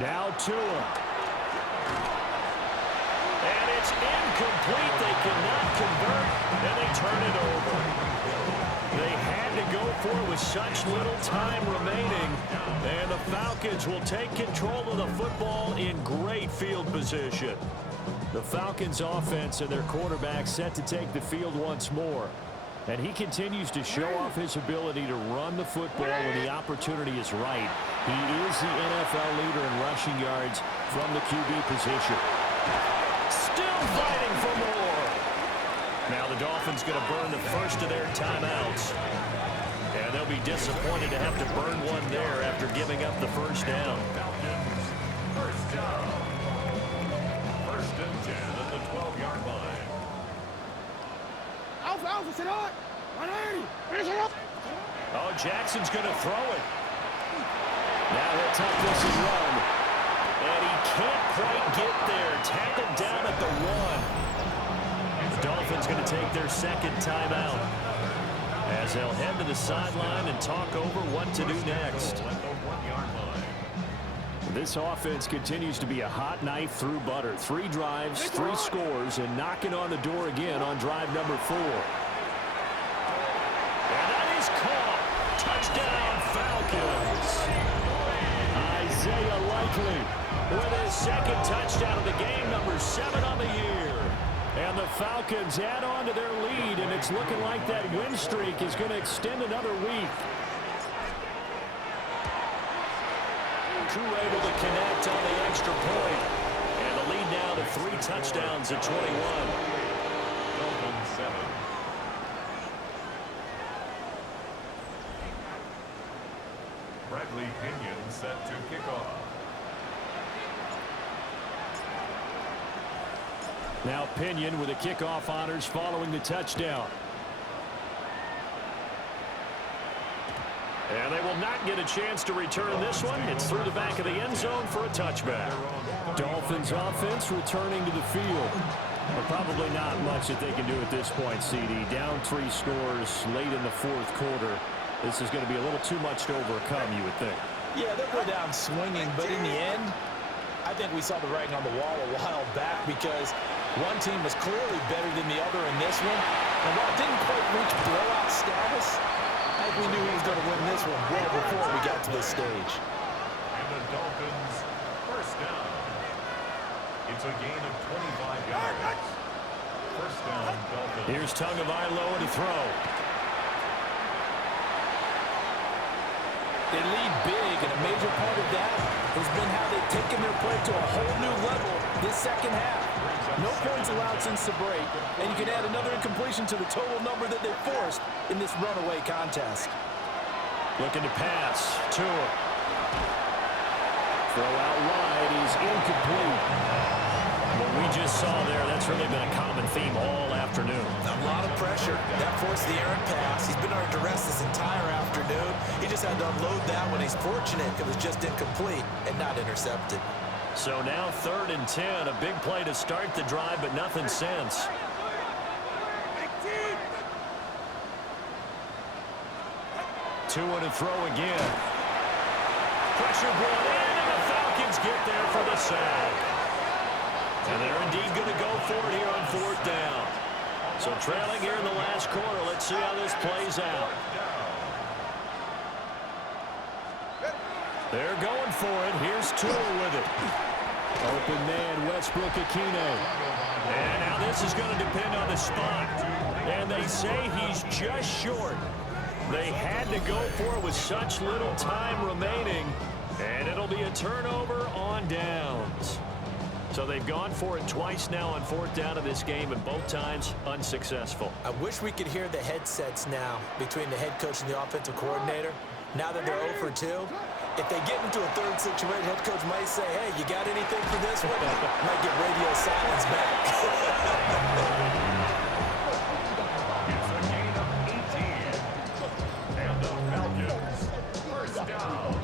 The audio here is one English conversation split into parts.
Now Tua. And it's incomplete. They cannot convert, and they turn it over. They had to go for it with such little time remaining, and the Falcons will take control of the football in great field position. The Falcons offense and their quarterback set to take the field once more. And he continues to show off his ability to run the football when the opportunity is right. He is the NFL leader in rushing yards from the QB position. Still fighting for more. Now the Dolphins going to burn the first of their timeouts. And they'll be disappointed to have to burn one there after giving up the first down. First down. First and 10 at the 12-yard line. Alpha, sit on. 180. Oh, Jackson's going to throw it. Now he'll take this and run. And he can't quite get there. Tackled down at the 1. The Dolphins going to take their second timeout as they'll head to the sideline and talk over what to do next. This offense continues to be a hot knife through butter. 3 drives, 3 scores, and knocking on the door again on drive number 4. And that is caught. Touchdown, Falcons. Isaiah Likely with his second touchdown of the game, number 7 on the year. And the Falcons add on to their lead, and it's looking like that win streak is going to extend another week. Crew able to connect on the extra point. And the lead now to 3 touchdowns at 21. Dolphins 7. Bradley Pinion set to kick off. Now Pinion with the kickoff honors following the touchdown. And they will not get a chance to return this one. It's through the back of the end zone for a touchback. Dolphins offense returning to the field. But probably not much that they can do at this point, CD. Down 3 scores late in the 4th quarter. This is going to be a little too much to overcome, you would think. Yeah, they'll go down swinging, but in the end, I think we saw the writing on the wall a while back because one team was clearly better than the other in this one. And while it didn't quite reach blowout status, I think we knew he was going to win this one well before we got to this stage. And the Dolphins first down. It's a gain of 25 yards. First down, Dolphins. Here's Tagovailoa to throw. They lead big, and a major part of that has been how they've taken their play to a whole new level this second half. No points allowed since the break, and you can add another incompletion to the total number that they forced in this runaway contest. Looking to pass. Tua. Throw out wide is incomplete. What we just saw there, that's really been a common theme all afternoon. A lot of pressure. That forced the errant pass. He's been under duress this entire afternoon. He just had to unload that when he's fortunate it was just incomplete and not intercepted. So now 3rd and 10. A big play to start the drive, but nothing since. Tua to throw again. Pressure brought in, and the Falcons get there for the sack. And they're indeed going to go for it here on 4th down. So trailing here in the last quarter, let's see how this plays out. They're going for it. Here's Tua with it. Open man, Westbrook Akine. And now this is going to depend on the spot. And they say he's just short. They had to go for it with such little time remaining. And it'll be a turnover on downs. So they've gone for it twice now on 4th down of this game, and both times unsuccessful. I wish we could hear the headsets now between the head coach and the offensive coordinator. Now that they're 0 for 2, if they get into a 3rd situation, head coach might say, hey, you got anything for this one? Might get radio silence back. It's a gain of 18. And the Falcons first down.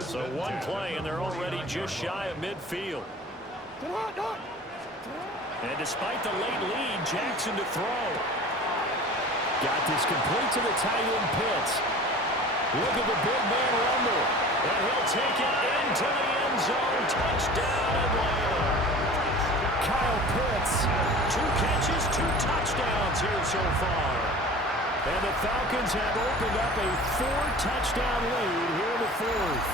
So one play, and they're already just shy of midfield. And despite the late lead, Jackson to throw. Got this complete to the tight end Pitts. Look at the big man rumble. And he'll take it into the end zone. Touchdown, Atlanta. Kyle Pitts, 2 catches, 2 touchdowns here so far. And the Falcons have opened up a 4-touchdown lead here in the 4th.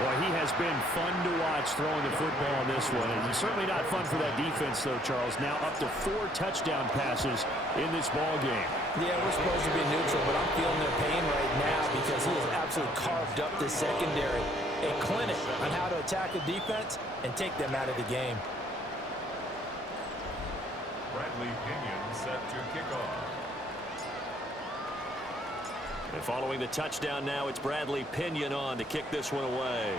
Boy, he has been fun to watch throwing the football in this one. And it's certainly not fun for that defense, though, Charles. Now up to 4 touchdown passes in this ball game. Yeah, we're supposed to be neutral, but I'm feeling their pain right now because he has absolutely carved up this secondary. A clinic on how to attack the defense and take them out of the game. Bradley Pinion set to kick off. And following the touchdown now, it's Bradley Pinion on to kick this one away.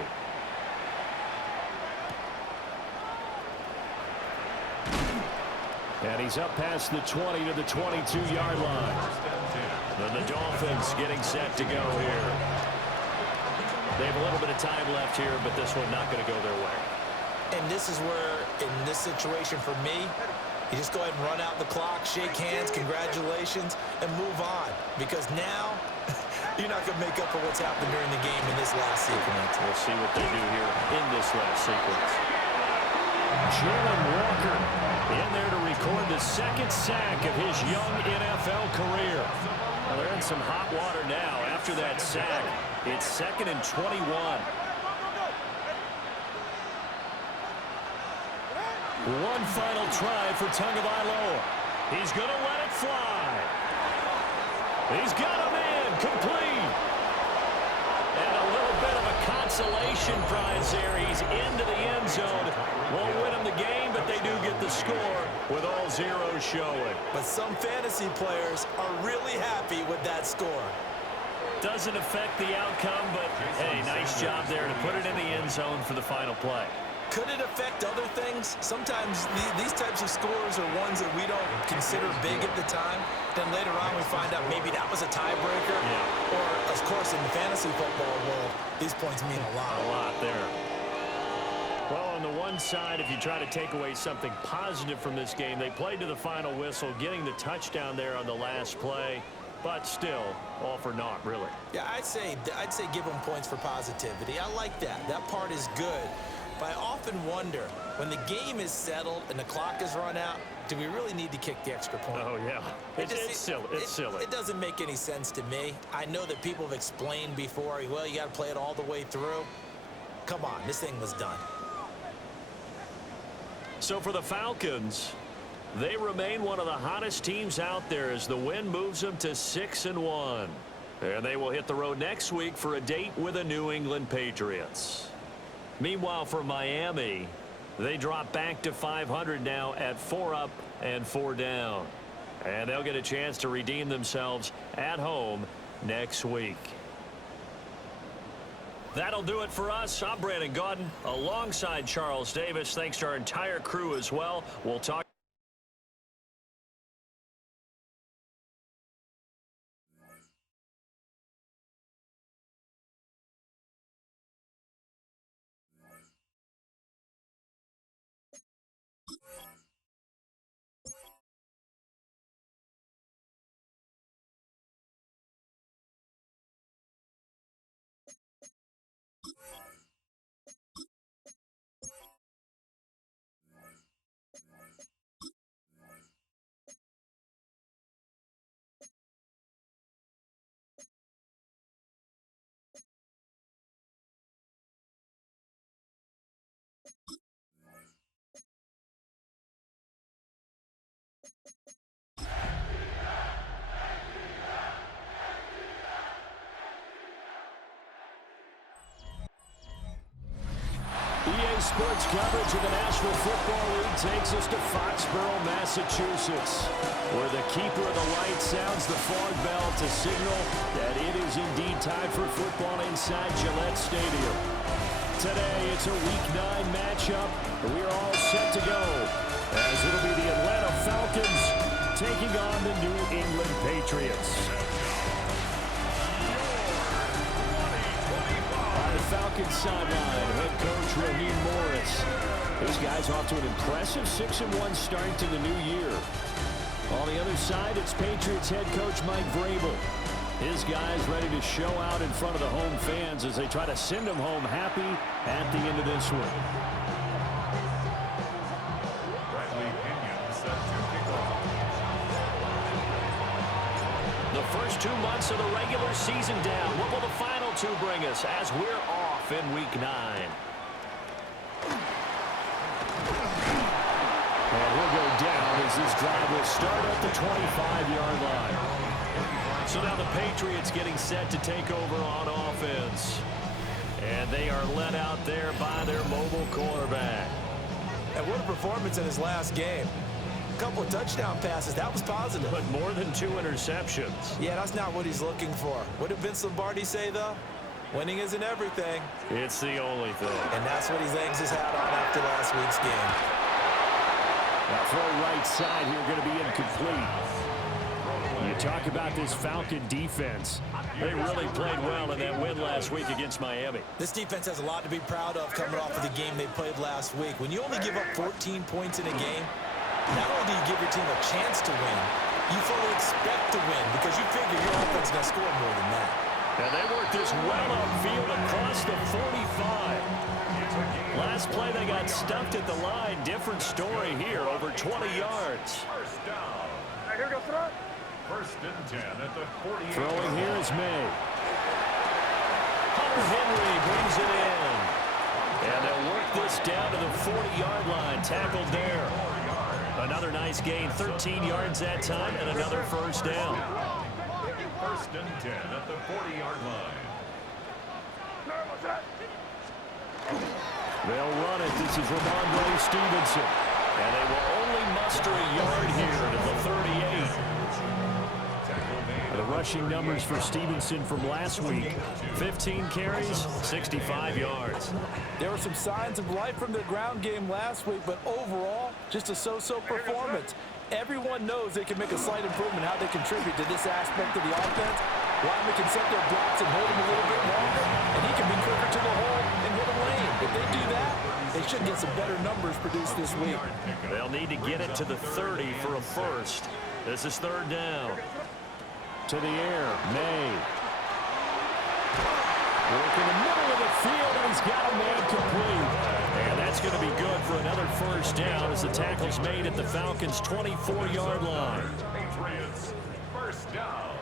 And he's up past the 20 to the 22-yard line. And the Dolphins getting set to go here. They have a little bit of time left here, but this one not going to go their way. And this is where, in this situation for me, you just go ahead and run out the clock, shake hands, congratulations, and move on. Because now, you're not going to make up for what's happened during the game in this last sequence. We'll see what they do here in this last sequence. Jalen Walker in there to record the 2nd sack of his young NFL career. Well, they're in some hot water now. After that sack, it's 2nd and 21. One final try for Tagovailoa. He's going to let it fly. He's got him in, complete. And a little bit of a consolation prize there. He's into the end zone. Won't win him the game, but they do get the score with all zeros showing. But some fantasy players are really happy with that score. Doesn't affect the outcome, but hey, nice job there to put it in the end zone for the final play. Could it affect other things? Sometimes these types of scores are ones that we don't consider big at the time. Then later on we find out maybe that was a tiebreaker. Yeah. Or, of course, in the fantasy football world, these points mean a lot. A lot there. Well, on the one side, if you try to take away something positive from this game, they played to the final whistle, getting the touchdown there on the last play. But still, all for naught, really. Yeah, I'd say give them points for positivity. I like that. That part is good. But I often wonder, when the game is settled and the clock is run out, do we really need to kick the extra point? Oh, yeah. It's silly. It's silly. It doesn't make any sense to me. I know that people have explained before, well, you got to play it all the way through. Come on, this thing was done. So for the Falcons, they remain one of the hottest teams out there as the win moves them to 6-1. And they will hit the road next week for a date with the New England Patriots. Meanwhile, for Miami, they drop back to 500 now at 4 up and 4 down. And they'll get a chance to redeem themselves at home next week. That'll do it for us. I'm Brandon Gaudin alongside Charles Davis. Thanks to our entire crew as well. We'll talk. EA Sports coverage of the National Football League takes us to Foxborough, Massachusetts, where the keeper of the light sounds the fog bell to signal that it is indeed time for football inside Gillette Stadium. Today, it's a Week 9 matchup, and we are all set to go, as it'll be the Atlanta Falcons taking on the New England Patriots. Falcons sideline, head coach Raheem Morris. These guys off to an impressive 6-1 start to the new year. On the other side, it's Patriots head coach Mike Vrabel. His guys ready to show out in front of the home fans as they try to send them home happy at the end of this one. The first 2 months of the regular season down. What will the final 2 bring us as we're off in Week 9? And he'll go down as this drive will start at the 25-yard line. So now the Patriots getting set to take over on offense. And they are led out there by their mobile quarterback. And what a performance in his last game. A couple of touchdown passes. That was positive. But more than 2 interceptions. Yeah, that's not what he's looking for. What did Vince Lombardi say, though? Winning isn't everything. It's the only thing. And that's what he hangs his hat on after last week's game. That throw right side here going to be incomplete. You talk about this Falcon defense. They really played well in that win last week against Miami. This defense has a lot to be proud of coming off of the game they played last week. When you only give up 14 points in a game, not only do you give your team a chance to win, you fully expect to win because you figure your offense is going to score more than that. And they worked this well upfield across the 45. Last play, they got stuffed at the line. Different story here, over 20 yards. First down. First and 10 at the 48. Throwing here is May. Hunter Henry brings it in. And they'll work this down to the 40-yard line. Tackled there. Another nice gain, 13 yards that time, and another first down. First and 10 at the 40-yard line. They'll run it. This is Ramondre Stevenson. And they will only muster a yard here to the 38. The rushing numbers for Stevenson from last week. 15 carries, 65 yards. There were some signs of life from their ground game last week, but overall, just a so-so performance. Everyone knows they can make a slight improvement how they contribute to this aspect of the offense. Linemen can set their blocks and hold him a little bit longer, and he can be quicker to the hole and hit a lane. If they do that, they should get some better numbers produced this week. They'll need to get it to the 30 for a first. This is third down. To the air, May. Work in the middle of the field, and he's got a man complete. And that's going to be good for another first down as the tackle's made at the Falcons' 24-yard line. Patriots, first down.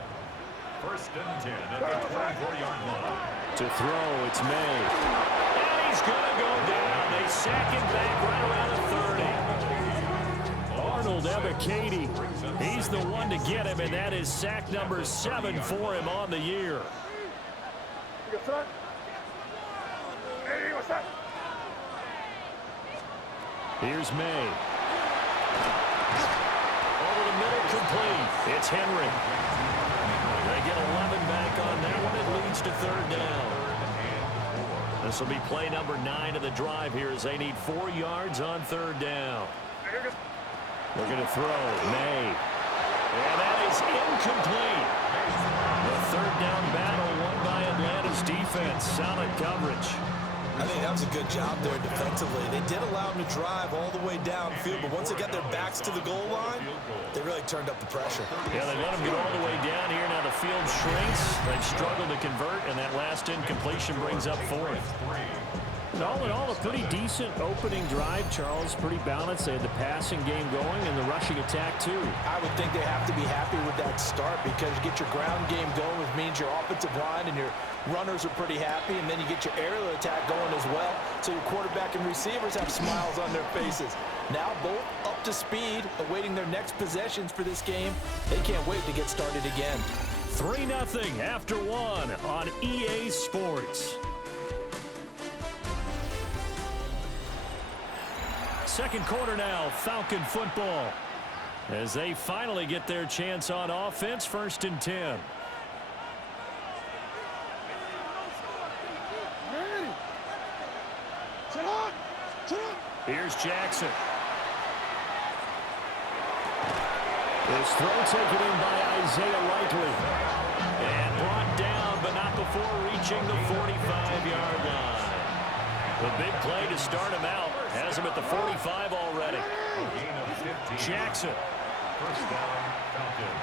First and 10 at the 24-yard line. To throw, it's May. And he's going to go down. They sack him back right around the 30. Arnold Ebiketie, he's the one to get him, and that is sack number 7 for him on the year. Here's May. Over the middle, complete. It's Henry. They get 11 back on that one. It leads to third down. This will be play number 9 of the drive here as they need 4 yards on third down. They're going to throw. May. And that is incomplete. The third down battle won by Atlanta's defense. Solid coverage. I think that was a good job there defensively. They did allow them to drive all the way downfield, but once they got their backs to the goal line, they really turned up the pressure. Yeah, they let them get all the way down here. Now the field shrinks. They've struggled to convert, and that last incompletion brings up 4th. And all in all, a pretty decent opening drive, Charles. Pretty balanced. They had the passing game going and the rushing attack, too. I would think they have to be happy with that start because you get your ground game going, which means your offensive line and your runners are pretty happy, and then you get your aerial attack going as well, so your quarterback and receivers have smiles on their faces. Now both up to speed, awaiting their next possessions for this game. They can't wait to get started again. 3-0 after 1 on EA Sports. Second quarter now, Falcon football. As they finally get their chance on offense, 1st and 10. Here's Jackson. This throw taken in by Isaiah Likely. And brought down, but not before reaching the 45-yard line. The big play to start him out. Has him at the 45 already. Jackson. First down, Falcons.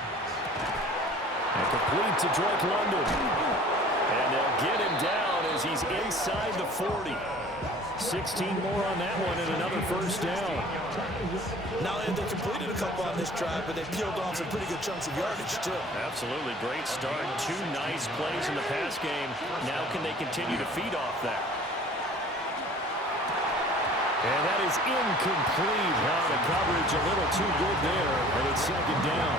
At the complete to Drake London. And they'll get him down as he's inside the 40. 16 more on that one and another first down. Now, they completed a couple on this drive, but they peeled off some pretty good chunks of yardage, too. Absolutely. Great start. 2 nice plays in the pass game. Now can they continue to feed off that? And that is incomplete. Now the coverage a little too good there, and it's second down.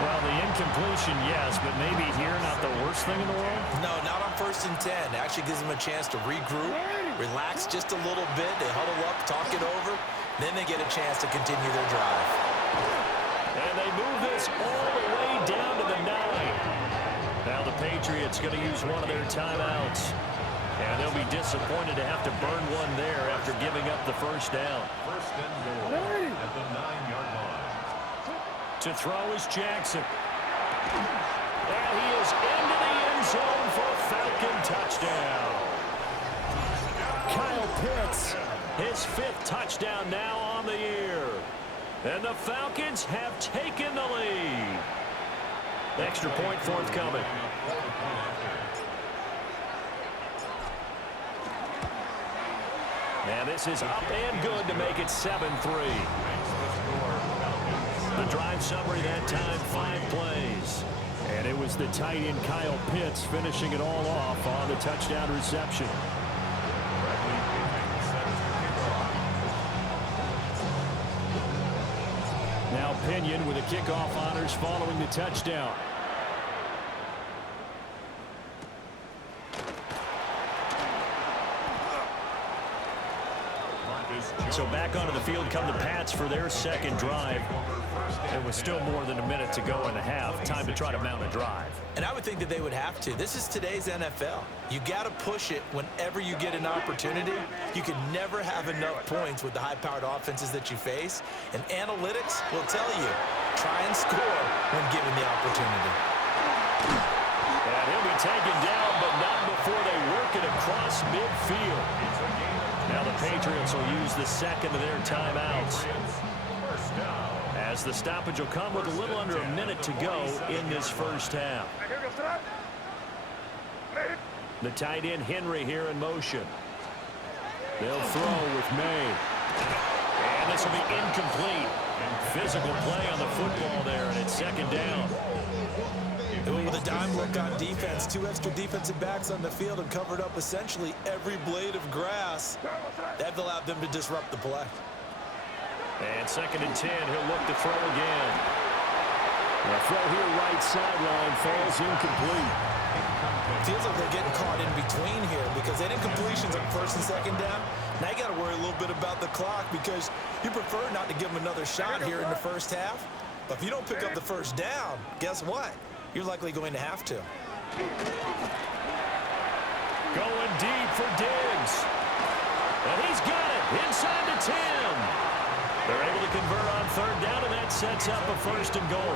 Well, the incompletion, yes, but maybe here not the worst thing in the world? No, not on 1st and 10. It actually gives them a chance to regroup, relax just a little bit. They huddle up, talk it over. Then they get a chance to continue their drive. And they move this all the way down to the 9. Now the Patriots going to use one of their timeouts. And they'll be disappointed to have to burn one there after giving up the first down. First and goal at the 9-yard line. To throw is Jackson. And he is into the end zone for a Falcon touchdown. Kyle Pitts, his 5th touchdown now on the year. And the Falcons have taken the lead. Extra point forthcoming. And this is up and good to make it 7-3. The drive summary that time, 5 plays. And it was the tight end Kyle Pitts finishing it all off on the touchdown reception. Now Pinion with the kickoff honors following the touchdown. So back onto the field come the Pats for their second drive. It was still more than a minute to go in the half. Time to try to mount a drive. And I would think that they would have to. This is today's NFL. You got to push it whenever you get an opportunity. You can never have enough points with the high-powered offenses that you face. And analytics will tell you, try and score when given the opportunity. And he'll be taken down, but not before they work it across midfield. Now the Patriots will use the second of their timeouts, as the stoppage will come with a little under a minute to go in this first half. The tight end Henry here in motion. They'll throw with May. And this will be incomplete. Physical play on the football there, and it's second down. They went with a dime look on defense. 2 extra defensive backs on the field and covered up essentially every blade of grass. That allowed them to disrupt the play. And 2nd and 10, he'll look to throw again. The throw here right sideline falls incomplete. Feels like they're getting caught in between here because they didn't completions on 1st and 2nd down. Now you got to worry a little bit about the clock because you prefer not to give them another shot here in the first half. But if you don't pick up the first down, guess what? You're likely going to have to. Going deep for Diggs. And he's got it inside the 10. They're able to convert on 3rd down, and that sets up a 1st and goal.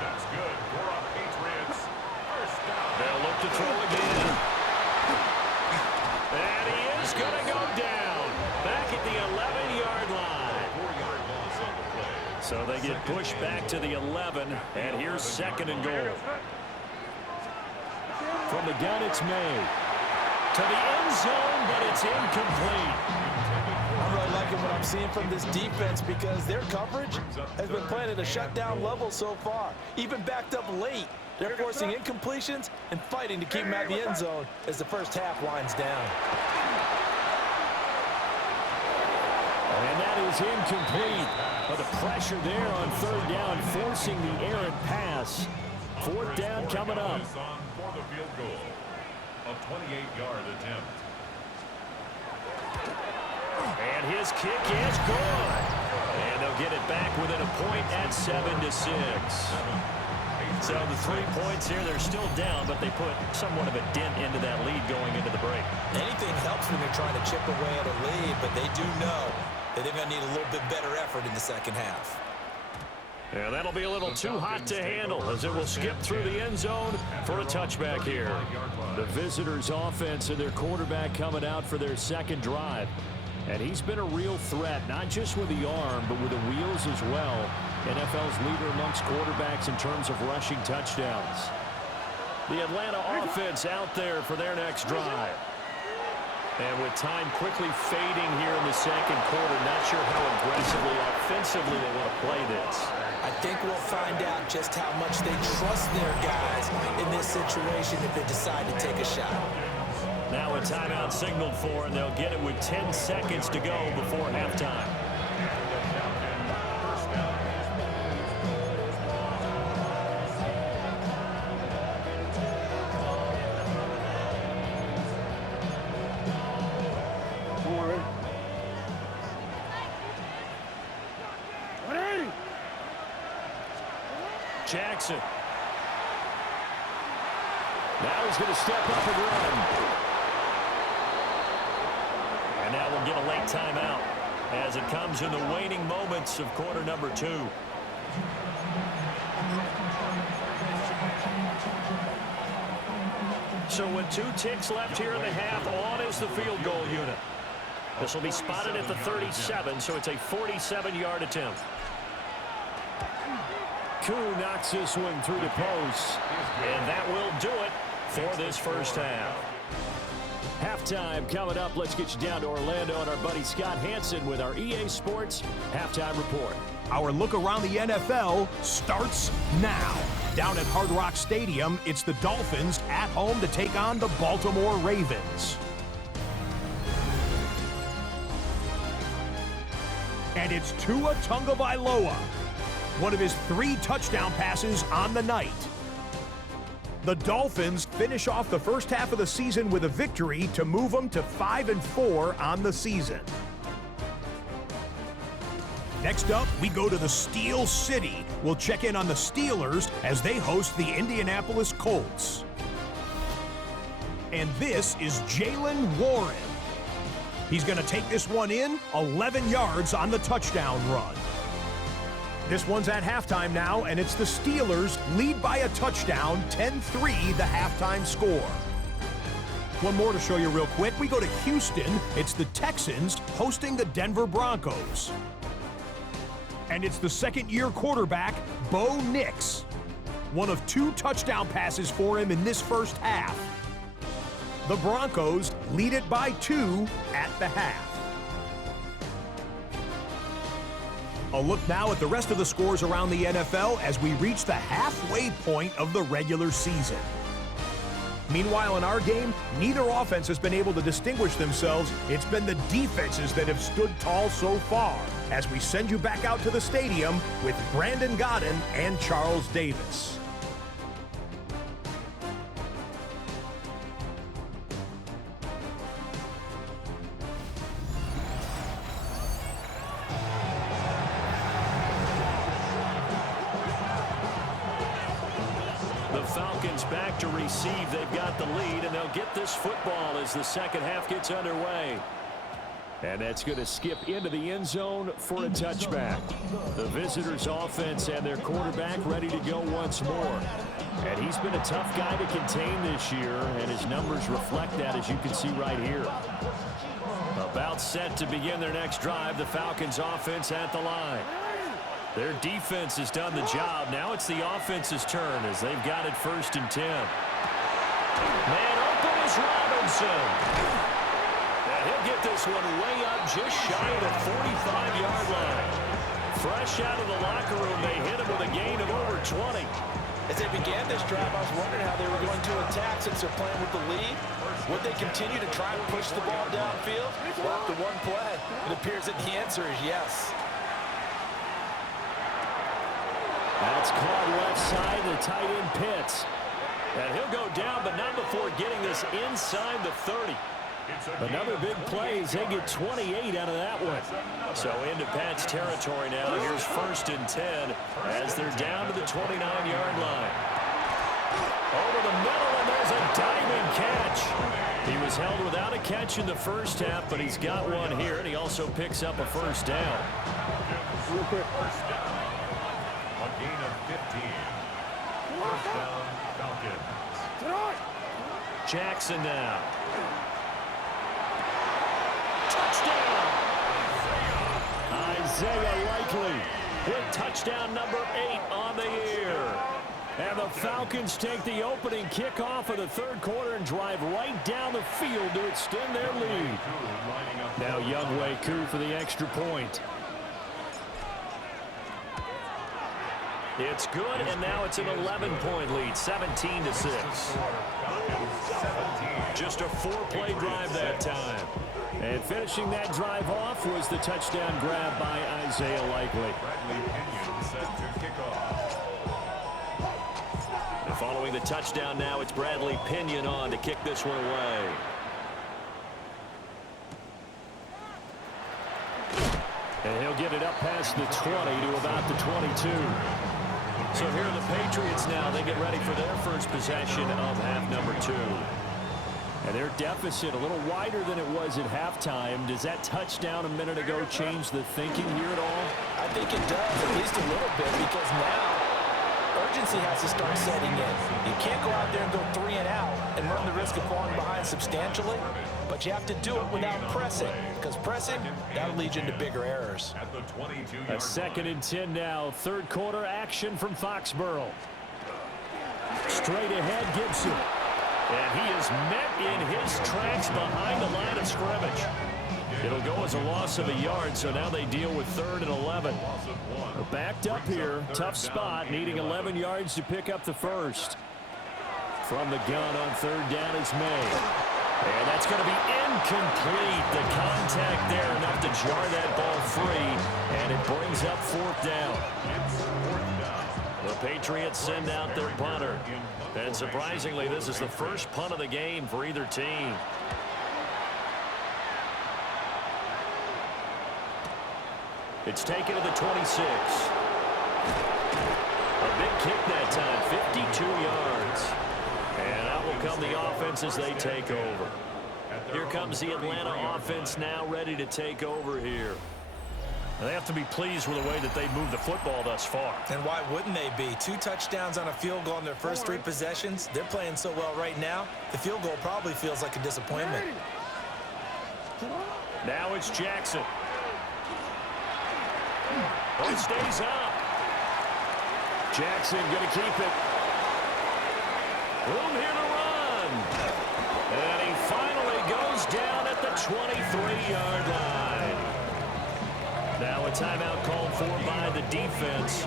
That's good for our Patriots. First down. They'll look to throw again. And he is going to go down. Back at the 11-yard line. 4-yard loss on the play. So they get pushed back to the 11, and here's 2nd and goal. From the gun, it's May. To the end zone, but it's incomplete. I'm really liking what I'm seeing from this defense because their coverage has been playing at a shutdown level so far. Even backed up late, they're forcing incompletions and fighting to keep them at the end zone as the first half winds down. And that is incomplete. But the pressure there on 3rd down, forcing the errant pass. 4th down coming up. For the field goal. A 28-yard attempt. And his kick is good. And they'll get it back within a point at 7-6. So the 3 points here, they're still down, but they put somewhat of a dent into that lead going into the break. Anything helps when you're trying to chip away at a lead, but they do know that they're going to need a little bit better effort in the second half. Yeah, that'll be a little too hot to handle as it will skip through the end zone for a touchback here. The visitors' offense and their quarterback coming out for their second drive. And he's been a real threat, not just with the arm, but with the wheels as well. NFL's leader amongst quarterbacks in terms of rushing touchdowns. The Atlanta offense out there for their next drive. And with time quickly fading here in the second quarter, not sure how aggressively, offensively they want to play this. I think we'll find out just how much they trust their guys in this situation if they decide to take a shot. Now a timeout signaled for, and they'll get it with 10 seconds to go before halftime. Jackson. Now he's going to step up and run. And now we'll get a late timeout as it comes in the waning moments of quarter number 2. So with 2 ticks left here in the half, on is the field goal unit. This will be spotted at the 37, so it's a 47-yard attempt. Koo knocks this one through the post, and that will do it for this first half. Halftime coming up. Let's get you down to Orlando and our buddy Scott Hansen with our EA Sports Halftime Report. Our look around the NFL starts now. Down at Hard Rock Stadium, it's the Dolphins at home to take on the Baltimore Ravens. And it's Tua Tagovailoa. One of his 3 touchdown passes on the night. The Dolphins finish off the first half of the season with a victory to move them to 5-4 on the season. Next up, we go to the Steel City. We'll check in on the Steelers as they host the Indianapolis Colts. And this is Jaylen Warren. He's going to take this one in, 11 yards on the touchdown run. This one's at halftime now, and it's the Steelers lead by a touchdown, 10-3 the halftime score. One more to show you real quick. We go to Houston. It's the Texans hosting the Denver Broncos. And it's the second-year quarterback, Bo Nix. One of 2 touchdown passes for him in this first half. The Broncos lead it by 2 at the half. A look now at the rest of the scores around the NFL as we reach the halfway point of the regular season. Meanwhile, in our game, neither offense has been able to distinguish themselves. It's been the defenses that have stood tall so far. As we send you back out to the stadium with Brandon Godden and Charles Davis. Falcons back to receive. They've got the lead, and they'll get this football as the second half gets underway. And that's going to skip into the end zone for a touchback. The visitors' offense and their quarterback ready to go once more. And he's been a tough guy to contain this year, and his numbers reflect that, as you can see right here. About set to begin their next drive, the Falcons' offense at the line. Their defense has done the job. Now it's the offense's turn as they've got it 1st and 10. Man open is Robinson. And he'll get this one way up just shy of the 45-yard line. Fresh out of the locker room, they hit him with a gain of over 20. As they began this drive, I was wondering how they were going to attack since they're playing with the lead. Would they continue to try and push the ball downfield? Well, after one play, it appears that the answer is yes. That's caught left side, the tight end Pitts. And he'll go down, but not before getting this inside the 30. Another big play as they get 28 out of that one. So into Pat's territory now. Here's 1st and 10 as they're down to the 29-yard line. Over the middle, and there's a diving catch. He was held without a catch in the first half, but he's got one here, and he also picks up a first down. Real quick. A gain of 15. First down, Falcons. Jackson now. Touchdown! Isaiah Likely. with touchdown number 8 on the year. And the Falcons take the opening kickoff of the third quarter and drive right down the field to extend their lead. Now Younghoe Koo for the extra point. It's good, and now it's an 11-point lead, 17-6. Just a 4-play drive that time. And finishing that drive off was the touchdown grab by Isaiah Likely. And following the touchdown now, it's Bradley Pinion on to kick this one away. And he'll get it up past the 20 to about the 22. So here are the Patriots now. They get ready for their first possession of half number 2. And their deficit a little wider than it was at halftime. Does that touchdown a minute ago change the thinking here at all? I think it does, at least a little bit, because now urgency has to start setting in. You can't go out there and go 3 and out and run the risk of falling behind substantially, but you have to do it without pressing, because pressing, that'll lead you into bigger errors. A 2nd and 10 now. Third quarter action from Foxborough. Straight ahead, Gibson. And he is met in his tracks behind the line of scrimmage. It'll go as a loss of a yard, so now they deal with 3rd and 11. Backed up here, tough spot, needing 11 yards to pick up the first. From the gun on 3rd down is May. And that's going to be incomplete. The contact there enough to jar that ball free, and it brings up 4th down. The Patriots send out their punter. And surprisingly, this is the first punt of the game for either team. It's taken to the 26. A big kick that time, 52 yards. And out will come the offense as they take over. Here comes the Atlanta offense now ready to take over here. They have to be pleased with the way that they moved the football thus far. And why wouldn't they be? 2 touchdowns on a field goal in their first 3 possessions. They're playing so well right now, the field goal probably feels like a disappointment. Now it's Jackson. Oh, it stays up. Jackson going to keep it. Room here to run. And he finally goes down at the 23-yard line. Now a timeout called for by the defense.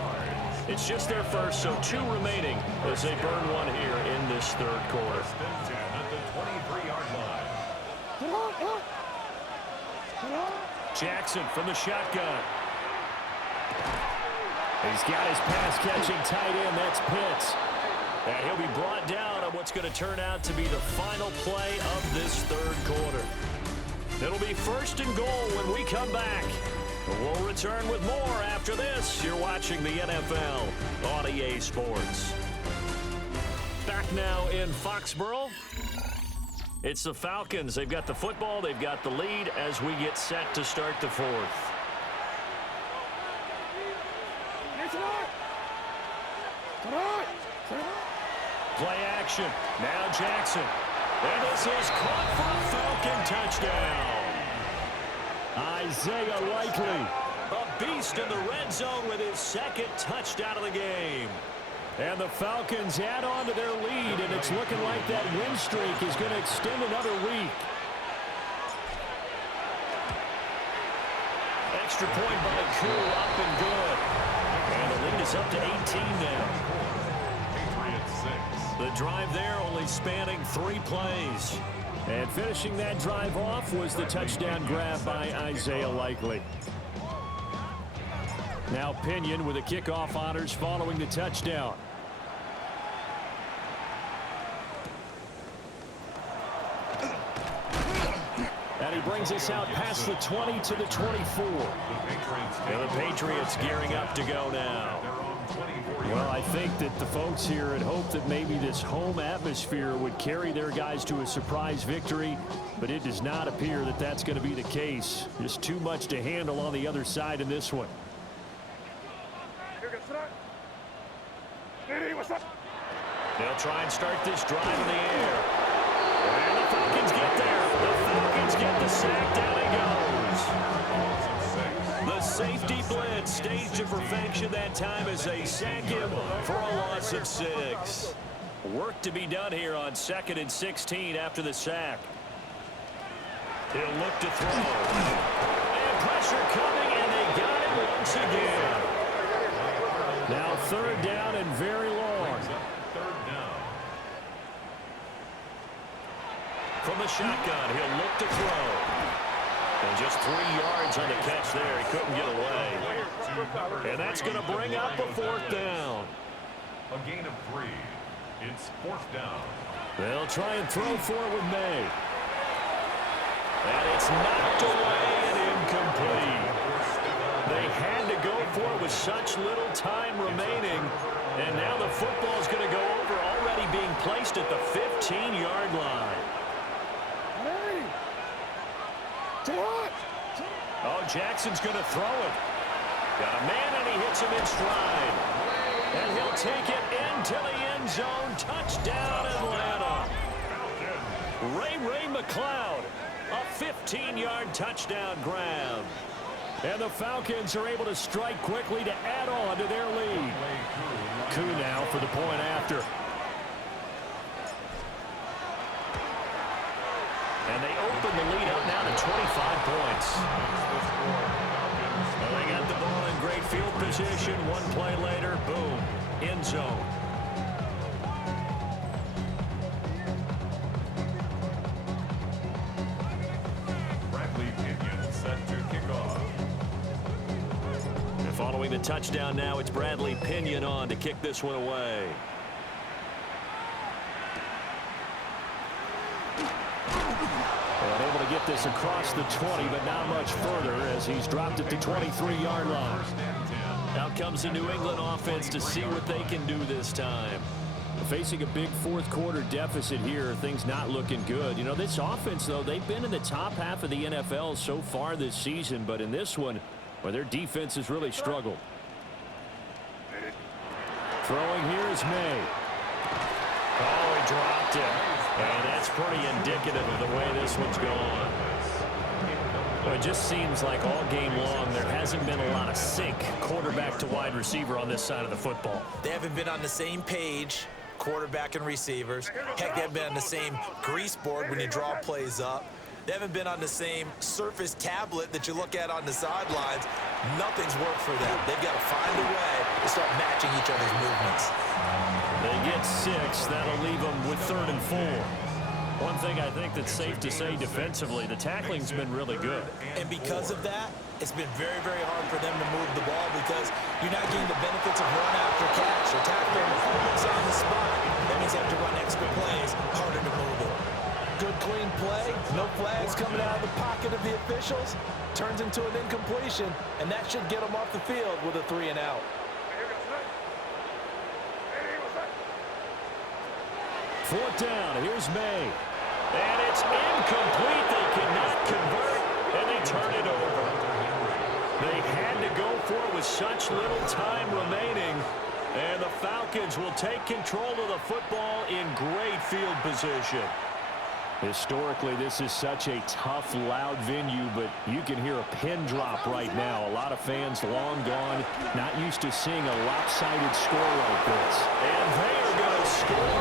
It's just their first, so 2 remaining as they burn one here in this third quarter. Jackson from the shotgun. He's got his pass-catching tight end. That's Pitts. And he'll be brought down on what's going to turn out to be the final play of this third quarter. It'll be 1st and goal when we come back. We'll return with more after this. You're watching the NFL on EA Sports. Back now in Foxborough. It's the Falcons. They've got the football. They've got the lead as we get set to start the 4th. Play action. Now Jackson. And this is caught for a Falcon touchdown. Isaiah Likely, a beast in the red zone with his 2nd touchdown of the game. And the Falcons add on to their lead, and it's looking like that win streak is going to extend another week. Extra point by Koo, up and good. And the lead is up to 18 now. The drive there only spanning 3 plays. And finishing that drive off was the touchdown grab by Isaiah Likely. Now Pinion with the kickoff honors following the touchdown. And he brings us out past the 20 to the 24. And the Patriots gearing up to go now. Well, I think that the folks here had hoped that maybe this home atmosphere would carry their guys to a surprise victory, but it does not appear that that's going to be the case. Just too much to handle on the other side in this one. They'll try and start this drive in the air. And the Falcons get there. The Falcons get the sack. Down he goes. The safety blitz staged to perfection that time as they sack him for a loss of 6. Work to be done here on 2nd and 16 after the sack. He'll look to throw. And pressure coming, and they got him once again. Now 3rd down and very long. 3rd down. From the shotgun, he'll look to throw. And just 3 yards on the catch there. He couldn't get away. And that's going to bring up a 4th down. A gain of 3. It's 4th down. They'll try and throw for it with May. And it's knocked away and incomplete. They had to go for it with such little time remaining. And now the football's going to go over, already being placed at the 15-yard line. Oh, Jackson's going to throw it. Got a man, and he hits him in stride. And he'll take it into the end zone. Touchdown, Atlanta. Ray McLeod, a 15-yard touchdown grab. And the Falcons are able to strike quickly to add on to their lead. Coup now for the point after. And they open the lead up now to 25 points. Well, they got the ball in great field position. One play later, boom, end zone. Bradley Pinion set to kick off. And following the touchdown now, it's Bradley Pinion on to kick this one away. Able to get this across the 20, but not much further as he's dropped it to 23-yard line. Out comes the New England offense to see what they can do this time. Facing a big fourth-quarter deficit here, things not looking good. You know, this offense, though, they've been in the top half of the NFL so far this season, but in this one, well, their defense has really struggled. Throwing here is May. Oh, he dropped it. And that's pretty indicative of the way this one's going. Well, it just seems like all game long there hasn't been a lot of sync quarterback to wide receiver on this side of the football. They haven't been on the same page, quarterback and receivers. Heck, they haven't been on the same grease board when you draw plays up. They haven't been on the same surface tablet that you look at on the sidelines. Nothing's worked for them. They've got to find a way to start matching each other's movements. They get 6. That'll leave them with 3rd and 4. One thing I think that's safe to say defensively, the tackling's been really good. And because of that, it's been very, very hard for them to move the ball because you're not getting the benefits of run after catch. You're tackling almost on the spot. That means you have to run extra plays, harder to move it. Good, clean play. No flags coming out of the pocket of the officials. Turns into an incompletion, and that should get them off the field with a 3-and-out. 4th down. Here's May. And it's incomplete. They cannot convert, and they turn it over. They had to go for it with such little time remaining. And the Falcons will take control of the football in great field position. Historically, this is such a tough, loud venue, but you can hear a pin drop right now. A lot of fans long gone, not used to seeing a lopsided score like this. And they are going to score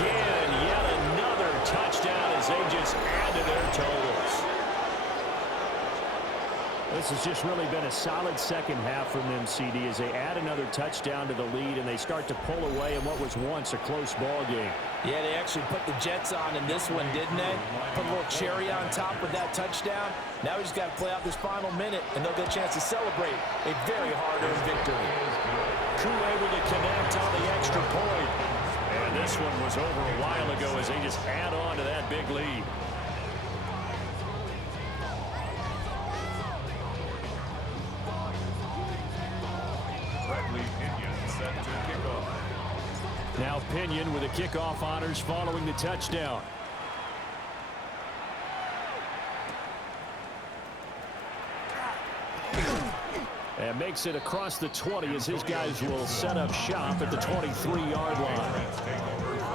again. Yet another touchdown as they just add to their totals. This has just really been a solid second half from them, CD, as they add another touchdown to the lead and they start to pull away in what was once a close ball game. Yeah, they actually put the Jets on in this one, didn't they? Put a little cherry on top with that touchdown. Now we just got to play out this final minute, and they'll get a chance to celebrate a very hard-earned victory. Coup able to connect on the extra point. And this one was over a while ago as they just add on to that big lead. Bradley Pinion set to kick off. Now Pinion with the kickoff honors following the touchdown. And makes it across the 20 as his guys will set up shop at the 23-yard line.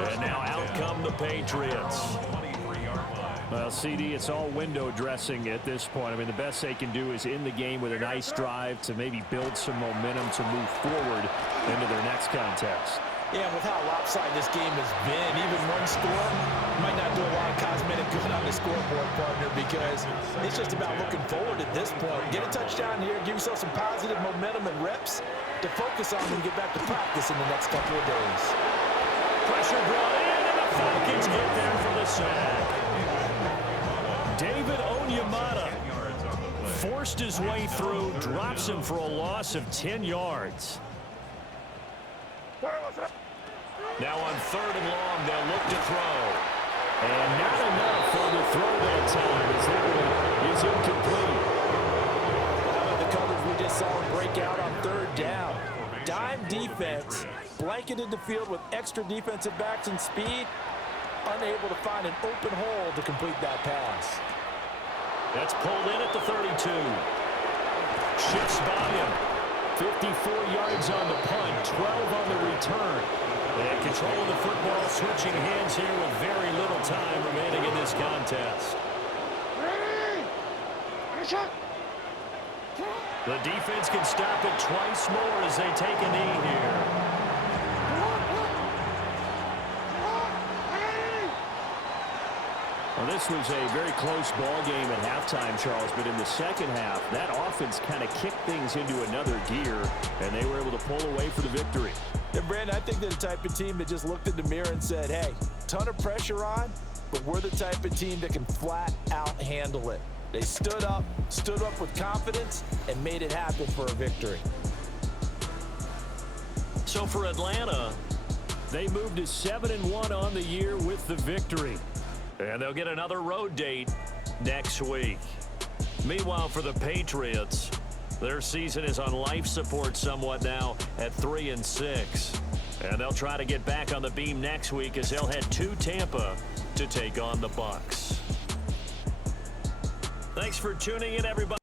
And now out come the Patriots. 23-yard line. Well, CD, it's all window dressing at this point. I mean, the best they can do is in the game with a nice drive to maybe build some momentum to move forward into their next contest. Yeah, with how lopsided this game has been, even one score might not do a lot of cosmetic good on the scoreboard, partner, because it's just about looking forward at this point. Get a touchdown here, give yourself some positive momentum and reps to focus on when you get back to practice in the next couple of days. Pressure brought in, and the Falcons get there for the sack. David Onyemata forced his way through, drops him for a loss of 10 yards. Now on 3rd and long, they'll look to throw. And not enough for the throw that time as that one is incomplete. How about the coverage we just saw break out on 3rd down? Dime defense, blanketed the field with extra defensive backs and speed, unable to find an open hole to complete that pass. That's pulled in at the 32. Shifts by him. 54 yards on the punt, 12 on the return. And control of the football, switching hands here with very little time remaining in this contest. The defense can stop it twice more as they take a knee here. Well, this was a very close ball game at halftime, Charles, but in the second half, that offense kind of kicked things into another gear, and they were able to pull away for the victory. Yeah, Brandon, I think they're the type of team that just looked in the mirror and said, hey, ton of pressure on, but we're the type of team that can flat out handle it. They stood up with confidence, and made it happen for a victory. So for Atlanta, they moved to 7-1 on the year with the victory. And they'll get another road date next week. Meanwhile, for the Patriots, their season is on life support somewhat now at 3-6. And they'll try to get back on the beam next week as they'll head to Tampa to take on the Bucs. Thanks for tuning in, everybody.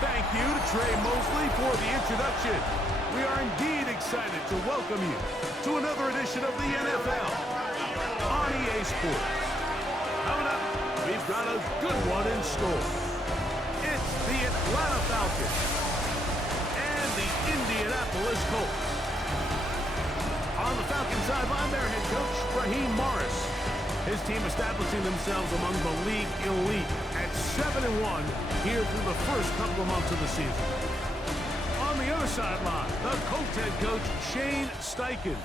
Thank you to Trey Mosley for the introduction. We are indeed excited to welcome you to another edition of the NFL on EA Sports. Coming up, we've got a good one in store. It's the Atlanta Falcons and the Indianapolis Colts. On the Falcons sideline, their head coach, Raheem Morris. His team establishing themselves among the league elite at 7-1 here through the first couple of months of the season. On the other sideline, the Colts head coach, Shane Steichen.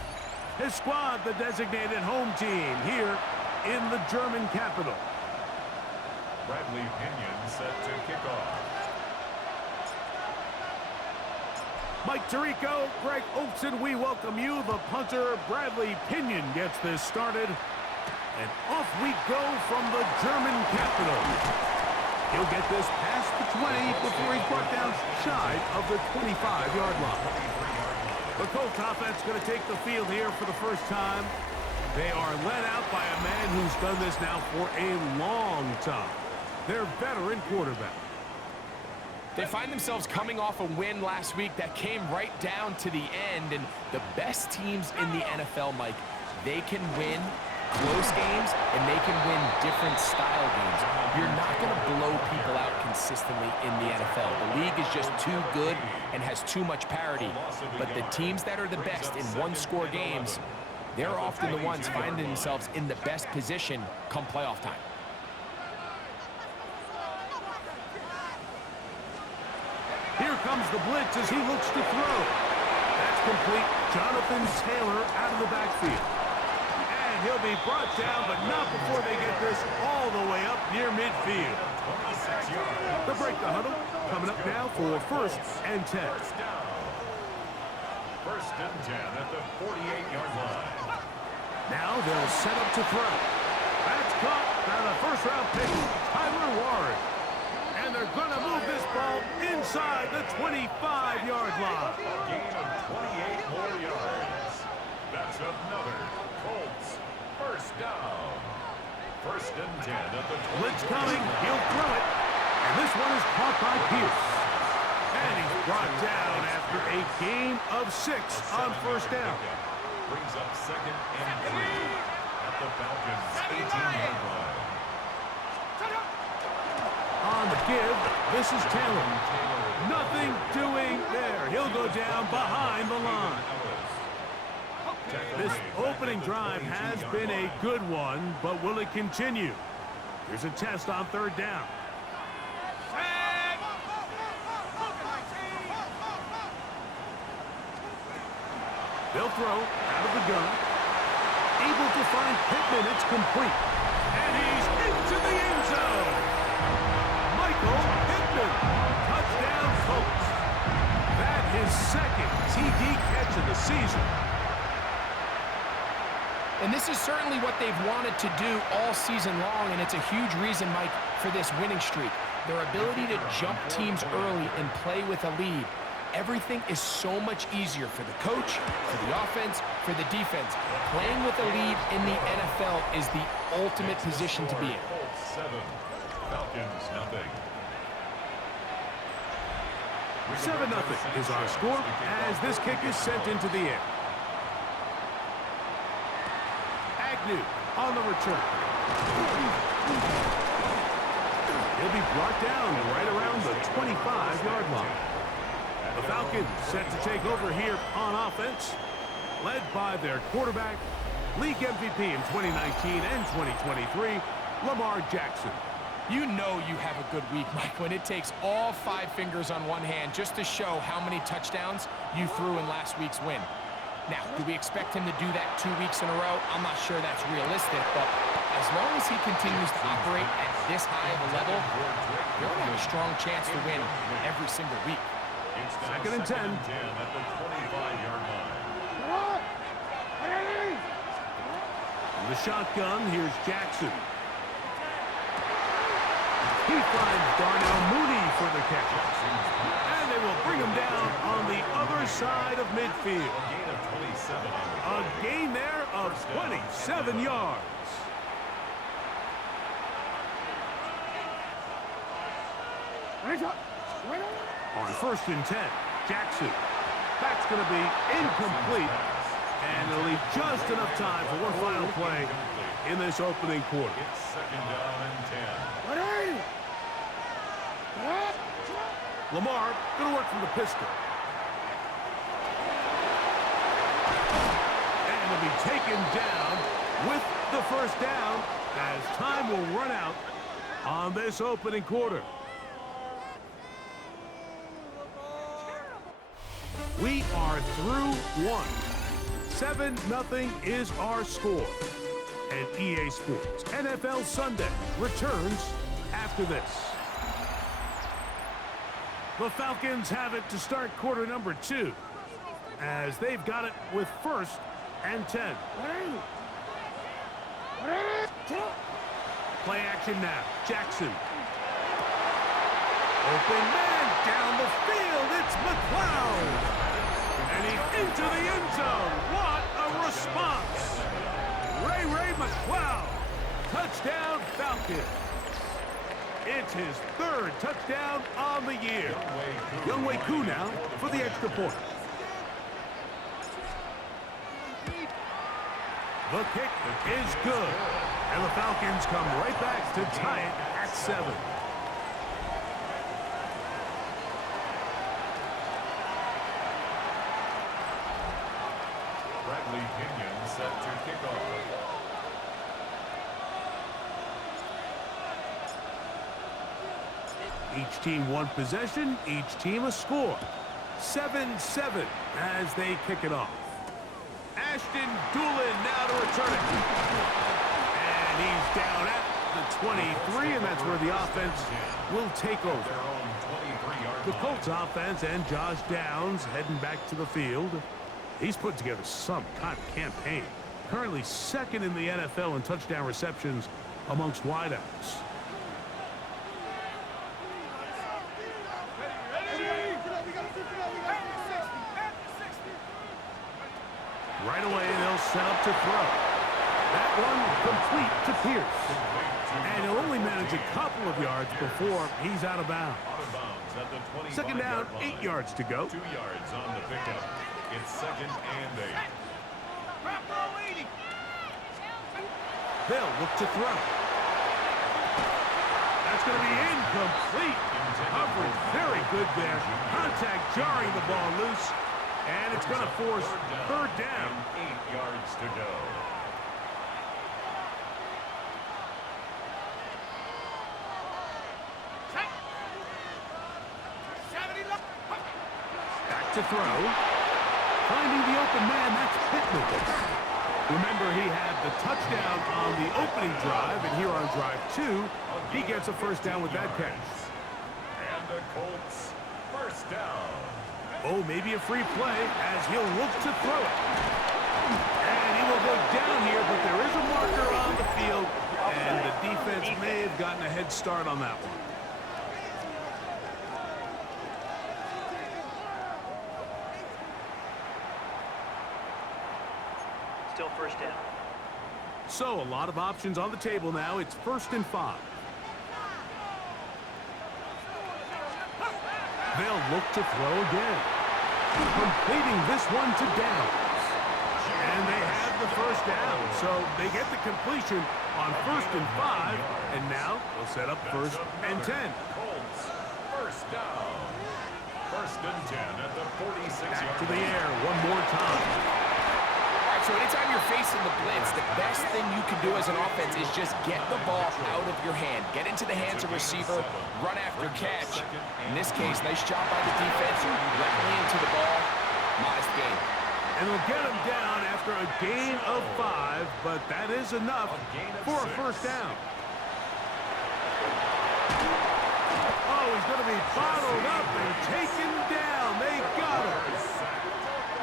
His squad, the designated home team here in the German capital. Bradley Pinion set to kick off. Mike Tirico, Greg Olson, we welcome you. The punter, Bradley Pinion, gets this started. And off we go from the German capital. He'll get this past the 20 before he's brought down shy of the 25-yard line. The Colts offense going to take the field here for the first time. They are led out by a man who's done this now for a long time. Their veteran quarterback. They find themselves coming off a win last week that came right down to the end. And the best teams in the NFL, Mike, they can win close games, and they can win different style games. You're not going to blow people out consistently in the NFL. The league is just too good and has too much parity. But the teams that are the best in one-score games, they're often the ones finding themselves in the best position come playoff time. Here comes the blitz as he looks to throw. That's complete. Jonathan Taylor out of the backfield. And he'll be brought down, but not before they get this all the way up near midfield. The break the huddle coming up now for 1st and 10. First and 10 at the 48-yard line. Now they'll set up to throw. That's caught by the first-round pick, Tyler Warren. And they're going to move this ball inside the 25-yard line. A gain of 28 more yards. That's another Colts first down. First and 10 at the 20. Blitz coming. He'll throw it. And this one is caught by Pierce. And he's brought down after a gain of 6 on first down. Brings up 2nd and 3 at the Falcons 18-yard line. On the give, this is Taylor. Nothing doing there. He'll go down behind the line. This opening drive has been a good one, but will it continue? Here's a test on 3rd down. They'll throw out of the gun. Able to find Pittman. It's complete. And he's into the end zone. Michael Pittman. Touchdown, Colts. That is 2nd TD catch of the season. And this is certainly what they've wanted to do all season long, and it's a huge reason, Mike, for this winning streak. Their ability to jump teams early and play with a lead. Everything is so much easier for the coach, for the offense, for the defense. Playing with a lead in the NFL is the ultimate position to be in. 7, Falcons nothing. 7-0 is our score as this kick is sent into the air. Agnew on the return. He'll be brought down right around the 25-yard line. The Falcons set to take over here on offense, led by their quarterback, league MVP in 2019 and 2023, Lamar Jackson. You know you have a good week, Mike, when it takes all 5 fingers on one hand just to show how many touchdowns you threw in last week's win. Now, do we expect him to do that 2 weeks in a row? I'm not sure that's realistic, but as long as he continues to operate at this high of a level, they're going to have a strong chance to win every single week. It's 2nd and 10 at the 25-yard line. From the shotgun, here's Jackson. He finds Darnell Mooney for the catch. And they will bring him down on the other side of midfield. A gain of 27. A gain there of 27 yards. On 1st and 10, Jackson. That's going to be incomplete. And it'll leave just enough time for one final play in this opening quarter. It's 2nd down and 10. Lamar going to work from the pistol. And it'll be taken down with the first down as time will run out on this opening quarter. We are through one. 7-0 is our score. And EA Sports NFL Sunday returns after this. The Falcons have it to start quarter number 2 as they've got it with 1st and 10. Play action now. Jackson. Open man down the field. It's McLeod. And he's into the end zone. What a response. Ray McLeod. Touchdown Falcons. It's his 3rd touchdown on the year. Younghoe Koo now for the extra point. The kick is good. And the Falcons come right back to tie it at 7. Bradley Pinion set to kick off. Each team one possession, each team a score. 7-7 as they kick it off. Ashton Doolin now to return it. And he's down at the 23, and that's where the offense will take over. The Colts offense and Josh Downs heading back to the field. He's put together some kind of campaign. Currently second in the NFL in touchdown receptions amongst wideouts. Right away, they'll set up to throw. That one complete to Pierce. And he'll only manage a couple of yards before he's out of bounds. Second down, 8 yards to go. 2 yards on the pickup. It's second and 8. They'll look to throw. That's going to be incomplete. Coverage very good there. Contact jarring the ball loose. And it's going to force third down. 8 yards to go. Back to throw. Finding the open man, that's Pittman. Remember, he had the touchdown on the opening drive, and here on drive 2, he gets a first down with that catch. And the Colts, first down. Oh, maybe a free play as he'll look to throw it. And he will go down here, but there is a marker on the field, and the defense may have gotten a head start on that one. Still first down. So, a lot of options on the table now. It's 1st and 5. They'll look to throw again. Completing this one to Downs. And they have the first down. So, they get the completion on 1st and 5. And now, they'll set up 1st and 10. Colts, first down. 1st and 10 at the 46-yard line. Back to the air one more time. So anytime you're facing the blitz, the best thing you can do as an offense is just get the ball out of your hand. Get into the hands of receiver, run after catch. In this case, nice job by the defense. Directly into the ball. Modest gain. And they'll get him down after a gain of 5, but that is enough for a first down. Oh, he's going to be bottled up and taken down. They got him.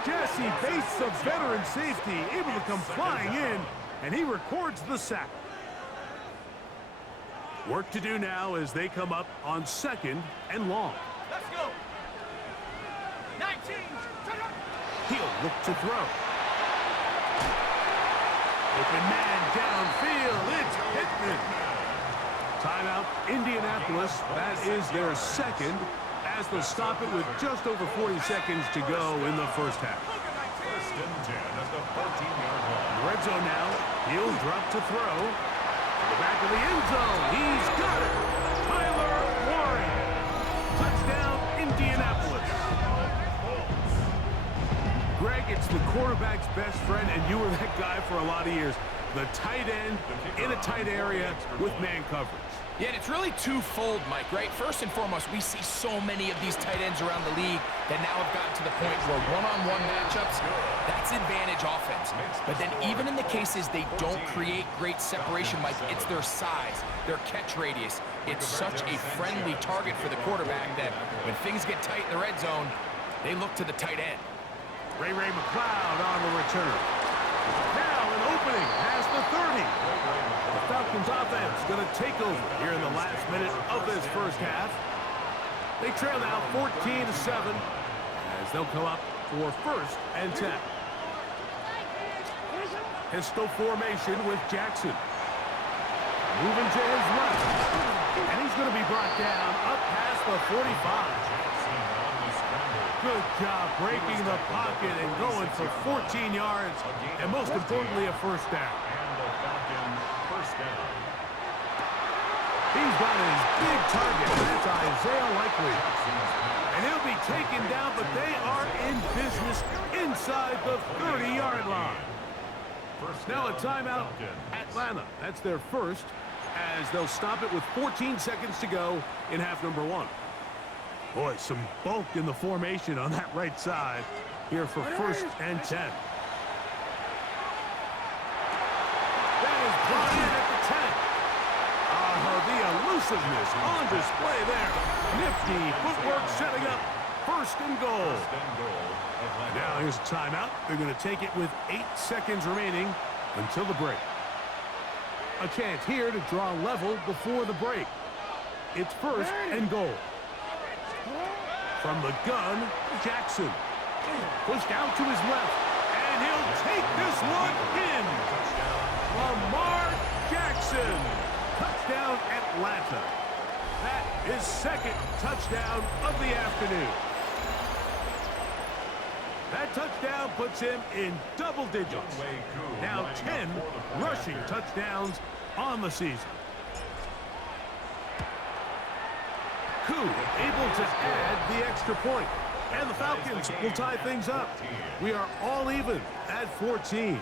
Jesse Bates, the veteran safety, able to come flying in, and he records the sack. Work to do now as they come up on 2nd and long. Let's go. 19. He'll look to throw. Open man downfield. It's Pittman. Timeout, Indianapolis. That is their second, as they'll stop it with just over 40 seconds to go in the first half. 1st and 10 at the 14-yard line. Red zone now. He'll drop to throw. To the back of the end zone. He's got it. Tyler Warren. Touchdown, Indianapolis. Greg, it's the quarterback's best friend, and you were that guy for a lot of years. The tight end in a tight area with man coverage. Yeah, and it's really twofold, Mike, right? First and foremost, we see so many of these tight ends around the league that now have gotten to the point where one-on-one matchups, that's advantage offense. But then even in the cases they don't create great separation, Mike, it's their size, their catch radius. It's such a friendly target for the quarterback that when things get tight in the red zone, they look to the tight end. Ray McLeod on the return. Now an opening past the 30. The Falcons offense going to take over here in the last minute of this first half. They trail now 14-7 as they'll come up for 1st and 10. Pistol formation with Jackson. Moving to his left. And he's going to be brought down up past the 45. Good job breaking the pocket and going for 14 yards, and most importantly, a first down. And the Falcons, first down. He's got his big target, and it's Isaiah Likely. And he'll be taken down, but they are in business inside the 30-yard line. Now a timeout, Atlanta. That's their first, as they'll stop it with 14 seconds to go in half number 1. Boy, some bulk in the formation on that right side here for 1st and 10. That is brought in at the 10. The elusiveness on display there. Nifty footwork setting up 1st and goal. Now here's a timeout. They're going to take it with 8 seconds remaining until the break. A chance here to draw level before the break. It's 1st and goal. From the gun, Jackson. Pushed out to his left, and he'll take this one in. Lamar Jackson. Touchdown, Atlanta. That is 2nd touchdown of the afternoon. That touchdown puts him in double digits. Now 10 rushing touchdowns on the season. Koo able to add the extra point. And the Falcons will tie things up. We are all even at 14.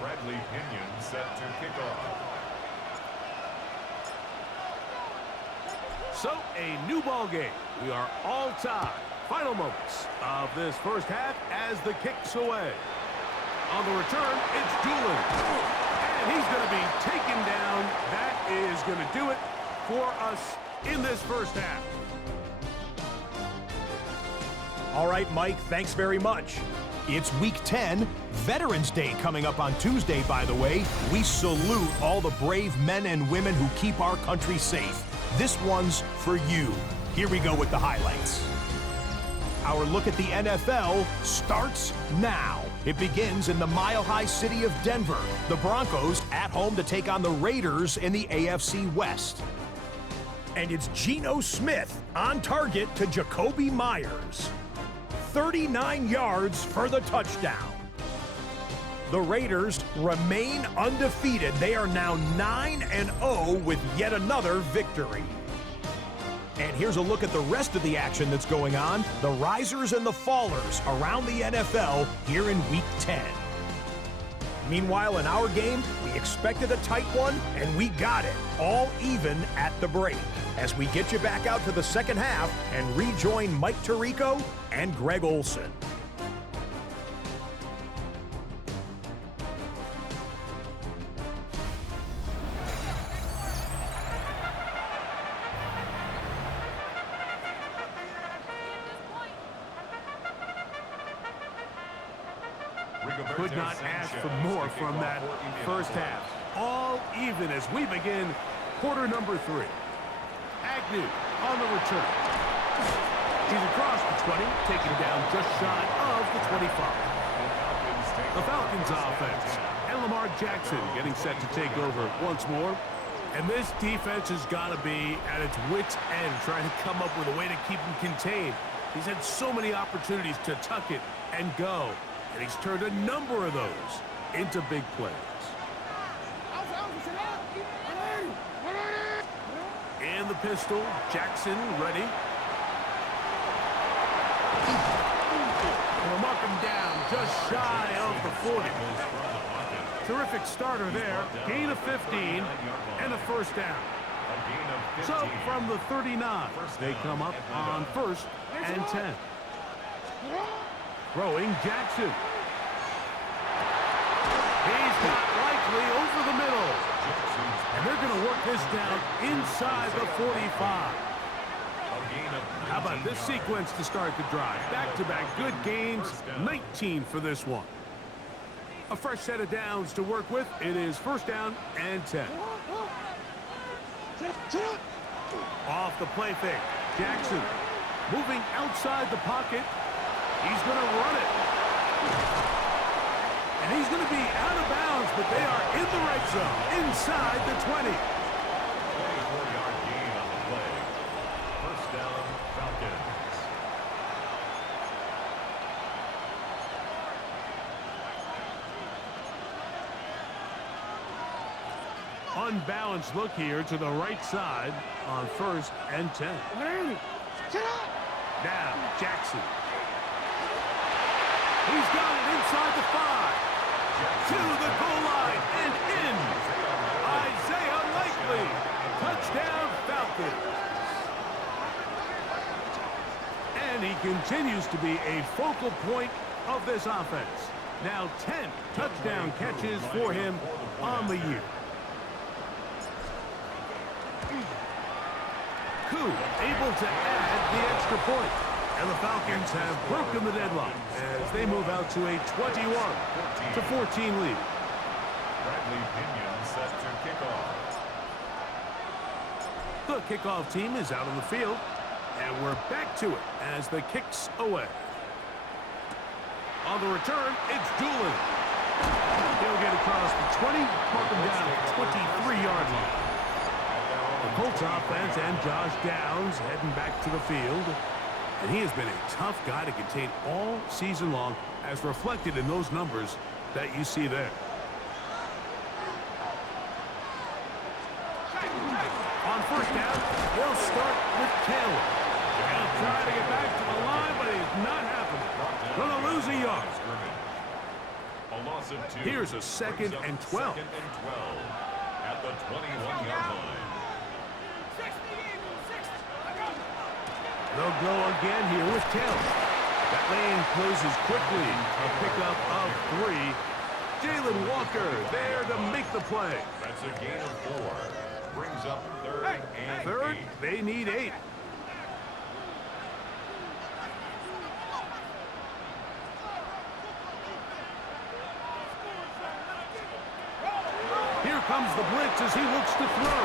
Bradley Pinion set to kick off. So, a new ball game. We are all tied. Final moments of this first half as the kick's away. On the return, it's Doolin. And he's going to be taken down. That is going to do it for us in this first half. All right, Mike, thanks very much. It's Week 10, Veterans Day coming up on Tuesday, by the way. We salute all the brave men and women who keep our country safe. This one's for you. Here we go with the highlights. Our look at the NFL starts now. It begins in the mile-high city of Denver. The Broncos at home to take on the Raiders in the AFC West. And it's Geno Smith on target to Jacoby Myers. 39 yards for the touchdown. The Raiders remain undefeated. They are now 9-0 with yet another victory. And here's a look at the rest of the action that's going on. The risers and the fallers around the NFL here in Week 10. Meanwhile, in our game, we expected a tight one, and we got it, all even at the break. As we get you back out to the second half and rejoin Mike Tirico and Greg Olson. Could not ask for more from that first half. All even as we begin quarter number 3. Agnew on the return. He's across the 20, taken down just shy of the 25. The Falcons offense. And Lamar Jackson getting set to take over once more. And this defense has got to be at its wits' end, trying to come up with a way to keep him contained. He's had so many opportunities to tuck it and go. And he's turned a number of those into big plays. And the pistol, Jackson ready. We'll mark him down just shy of the 40. Terrific starter there. Gain of 15 and a first down. So from the 39, they come up on 1st and 10. Throwing Jackson. He's got Likely over the middle. And they're going to work this down inside the 45. How about this sequence to start the drive? Back-to-back good gains, 19 for this one. A fresh set of downs to work with. It is 1st down and 10. Off the play fake. Jackson moving outside the pocket. He's going to run it. And he's going to be out of bounds, but they are in the red zone, inside the 20. 24-yard gain on the play. 1st down, Falcons. Unbalanced look here to the right side on 1st and 10. Now, Jackson. He's got it inside the 5. to the goal line and in. Isaiah Likely, touchdown Falcons. And he continues to be a focal point of this offense. Now 10 touchdown catches for him on the year. Koo able to add the extra point. And the Falcons have broken the deadlock as they move out to a 21-14 lead. Bradley Pinion set to kick off. The kickoff team is out on the field, and we're back to it as the kick's away. On the return, it's Doolin. He'll get across the 20, mark him down at the 23-yard line. The Colts offense and Josh Downs heading back to the field. And he has been a tough guy to contain all season long, as reflected in those numbers that you see there. On first down, they'll start with Taylor. He'll try to get back to the line, but it's not happening. Gonna lose a yard. A loss of 2. Here's a 2nd and 12. 2nd and 12 at the 21-yard line. They'll go again here with Taylor. That lane closes quickly. A pickup of 3. Jalen Walker there to make the play. That's a gain of 4. Brings up 3rd and 3rd, 8. they need 8. Here comes the blitz as he looks to throw.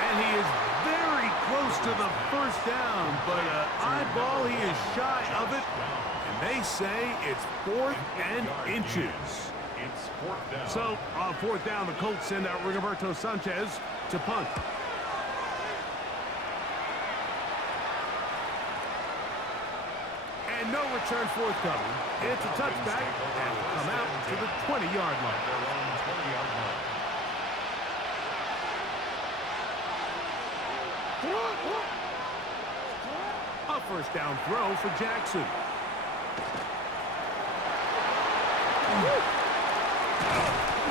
And he is very close to the first down, but eyeball, he is shy of it. And they say it's 4th and inches. It's 4th down. So, on 4th down, the Colts send out Rigoberto Sanchez to punt. And no return forthcoming. It's a touchback, and will come out to the 20-yard line. Their own 20-yard line. A first down throw for Jackson.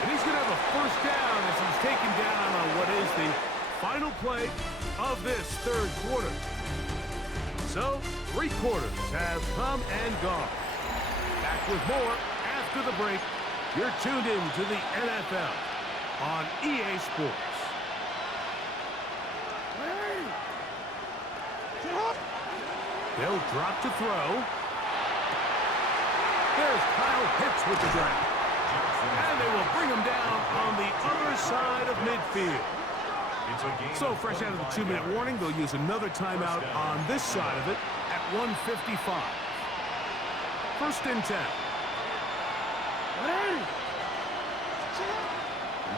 And he's going to have a first down as he's taken down on what is the final play of this 3rd quarter. So, 3 quarters have come and gone. Back with more after the break. You're tuned in to the NFL on EA Sports. They'll drop to throw. There's Kyle Pitts with the grab. And they will bring him down on the other side of midfield. So fresh out of the 2-minute warning, they'll use another timeout on this side of it at 1:55. 1st and 10.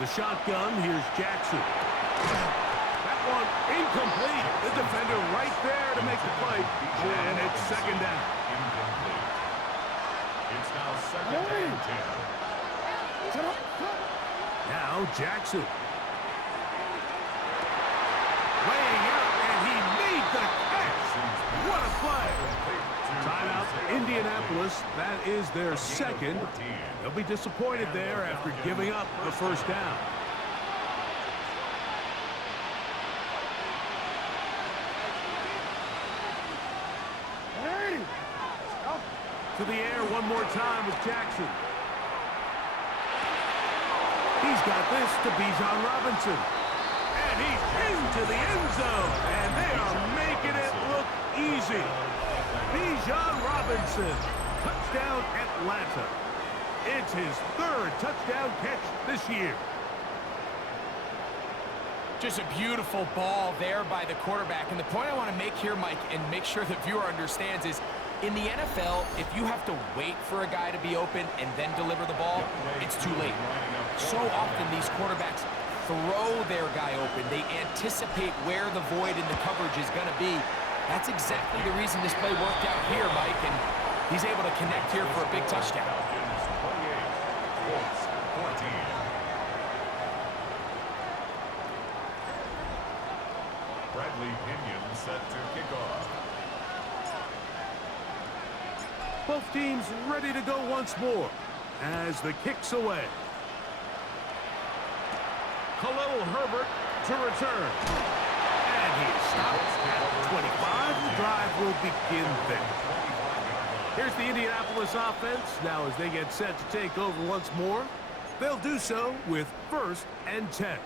The shotgun, here's Jackson. That one incomplete. The defender right there to make the play. And it's 2nd down. Incomplete. It's now 2nd and 10. Now Jackson. Laying out, and he made the catch. What a play. Timeout, Indianapolis. That is their 2nd. They'll be disappointed there after giving up the first down. To the air one more time with Jackson. He's got this to Bijan Robinson. And he's into the end zone. And they are making it look easy. Bijan Robinson. Touchdown Atlanta. It's his 3rd touchdown catch this year. Just a beautiful ball there by the quarterback. And the point I want to make here, Mike, and make sure the viewer understands is, in the NFL, if you have to wait for a guy to be open and then deliver the ball, it's too late. So often these quarterbacks throw their guy open. They anticipate where the void in the coverage is going to be. That's exactly the reason this play worked out here, Mike, and he's able to connect here for a big touchdown. 14. Bradley Pinion set to kick off. Both teams ready to go once more. as the kick's away. Khalil Herbert to return. And he stops at 25. The drive will begin there. Here's the Indianapolis offense. Now as they get set to take over once more, they'll do so with 1st and 10.